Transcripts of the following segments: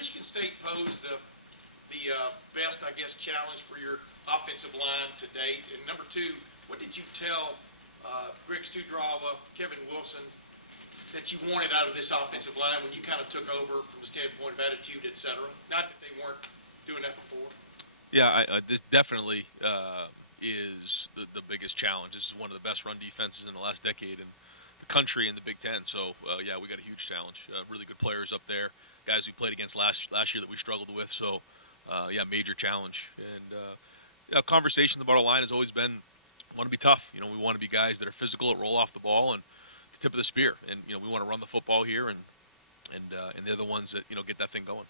Michigan State posed the best, I guess, challenge for your offensive line to date? And number two, what did you tell Greg Studrawa, Kevin Wilson, that you wanted out of this offensive line when you kind of took over from the standpoint of attitude, et cetera? Not that they weren't doing that before. Yeah, this definitely is the biggest challenge. This is one of the best run defenses in the last decade in the country in the Big Ten. So, yeah, we got a huge challenge. Really good players up there, guys we played against last year that we struggled with. So, yeah, major challenge. And conversations about our line has always been, want to be tough. We want to be guys that are physical, that roll off the ball, and the tip of the spear. And we want to run the football here, and they're the ones that get that thing going.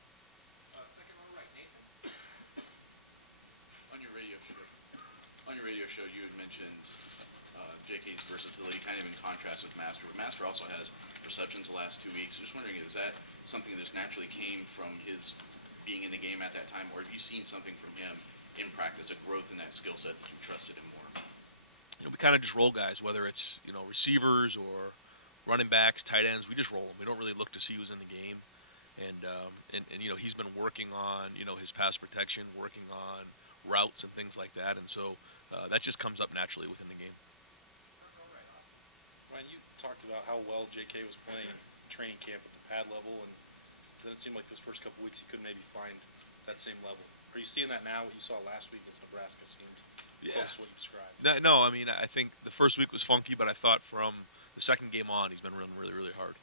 Second row right, Nathan. On your radio show, you had mentioned JK's versatility, kind of in contrast with Master. But Master also has receptions the last 2 weeks. I'm just wondering, is that something that just naturally came from his being in the game at that time, or have you seen something from him in practice, a growth in that skill set that you trusted him more? We kind of just roll guys, whether it's receivers or running backs, tight ends. We just roll them. We don't really look to see who's in the game, and he's been working on his pass protection, working on routes and things like that, and so that just comes up naturally within the game. Ryan, you talked about how well JK was playing in training camp at the pad level, and then it seemed like those first couple weeks he couldn't maybe find that same level. Are you seeing that now? What you saw last week against Nebraska seemed close to what you described. No, I mean, I think the first week was funky, but I thought from the second game on, he's been running really, really hard.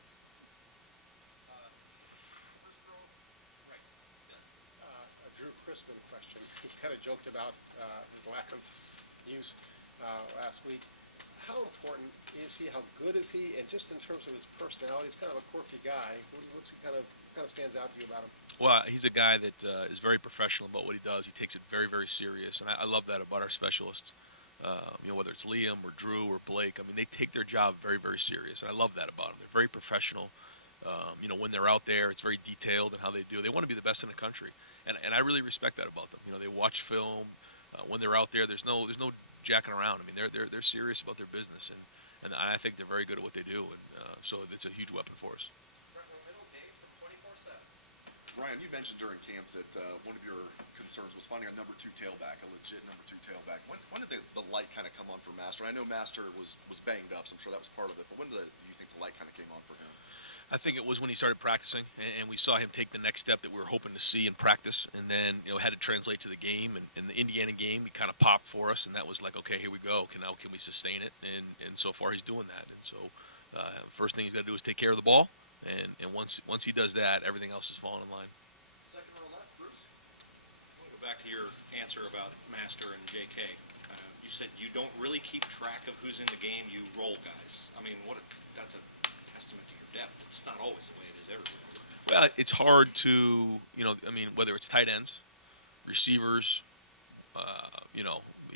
A Drew Crispin question. He kind of joked about his lack of use last week. How important is he? How good is he? And just in terms of his personality, he's kind of a quirky guy. What's he kind of stands out to you about him? Well, he's a guy that is very professional about what he does. He takes it very, very serious, and I love that about our specialists. Whether it's Liam or Drew or Blake, I mean, they take their job very, very serious, and I love that about them. They're very professional. When they're out there, it's very detailed in how they do. They want to be the best in the country, and I really respect that about them. They watch film. When they're out there, there's no jacking around. I mean, they're serious about their business, and I think they're very good at what they do, and so it's a huge weapon for us. Ryan, you mentioned during camp that one of your concerns was finding a number 2 tailback, a legit number 2 tailback. When did the light kind of come on for Master? I know Master was banged up, so I'm sure that was part of it. But when do you think the light kind of came on for him? I think it was when he started practicing, and we saw him take the next step that we were hoping to see in practice, and then had to translate to the game. And in the Indiana game, he kind of popped for us, and that was like, okay, here we go. Can we sustain it? And so far, he's doing that. And so, first thing he's got to do is take care of the ball, and once he does that, everything else is falling in line. Second row left, Bruce. Go back to your answer about Master and JK. You said you don't really keep track of who's in the game. You roll guys. I mean, that's a testament to your depth. It's not always the way it is everywhere. Well, it's hard to, whether it's tight ends, receivers,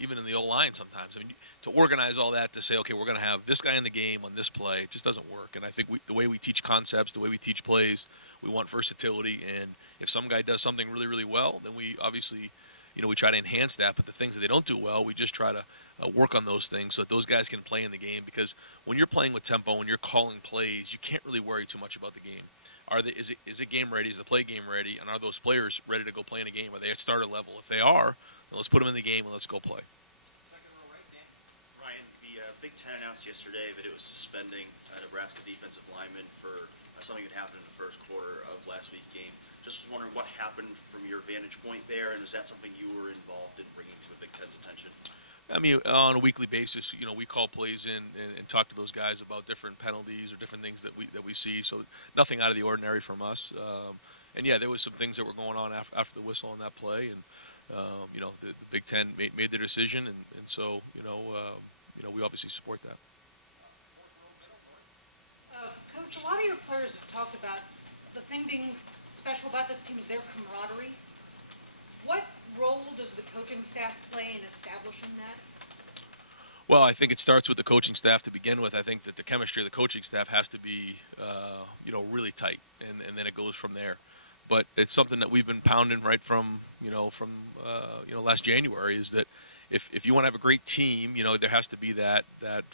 even in the O-line sometimes. I mean, to organize all that to say, okay, we're going to have this guy in the game on this play, it just doesn't work. And I think the way we teach concepts, the way we teach plays, we want versatility. And if some guy does something really, really well, then we obviously, we try to enhance that. But the things that they don't do well, we just try to work on those things so that those guys can play in the game. Because when you're playing with tempo, when you're calling plays, you can't really worry too much about the game. Is it game ready? Is the play game ready? And are those players ready to go play in a game? Are they at starter level? If they are, then let's put them in the game and let's go play. Second row right, Dan. Ryan, the Big Ten announced yesterday that it was suspending Nebraska defensive linemen for something that happened in the first quarter of last week's game. Just was wondering what happened from your vantage point there, and is that something you were involved in bringing to the Big Ten's attention? I mean, on a weekly basis, we call plays in and talk to those guys about different penalties or different things that we see. So nothing out of the ordinary from us. And yeah, there was some things that were going on after the whistle on that play, and the Big Ten made their decision, and so we obviously support that. Coach, a lot of your players have talked about the thing being special about this team is their camaraderie. What role does the coaching staff play in establishing that? Well, I think it starts with the coaching staff to begin with. I think that the chemistry of the coaching staff has to be, really tight, and then it goes from there. But it's something that we've been pounding right from last January, is that if you want to have a great team, there has to be that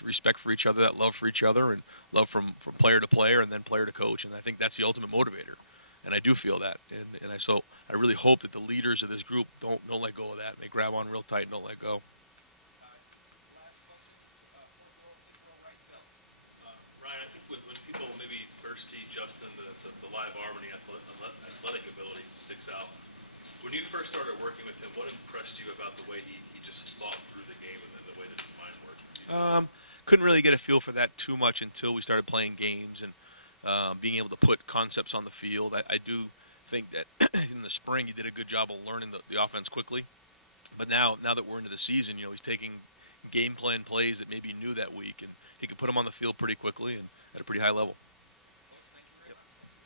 respect for each other, that love for each other, and love from player to player and then player to coach. And I think that's the ultimate motivator. and I do feel that, and I really hope that the leaders of this group don't let go of that, and they grab on real tight and don't let go. Ryan, I think when people maybe first see Justin, the live arm and the athletic ability sticks out. When you first started working with him, what impressed you about the way he just thought through the game and the way that his mind worked? Couldn't really get a feel for that too much until we started playing games and being able to put concepts on the field. I do think that in the spring he did a good job of learning the offense quickly. But now that we're into the season, he's taking game plan plays that maybe he knew that week, and he could put them on the field pretty quickly and at a pretty high level.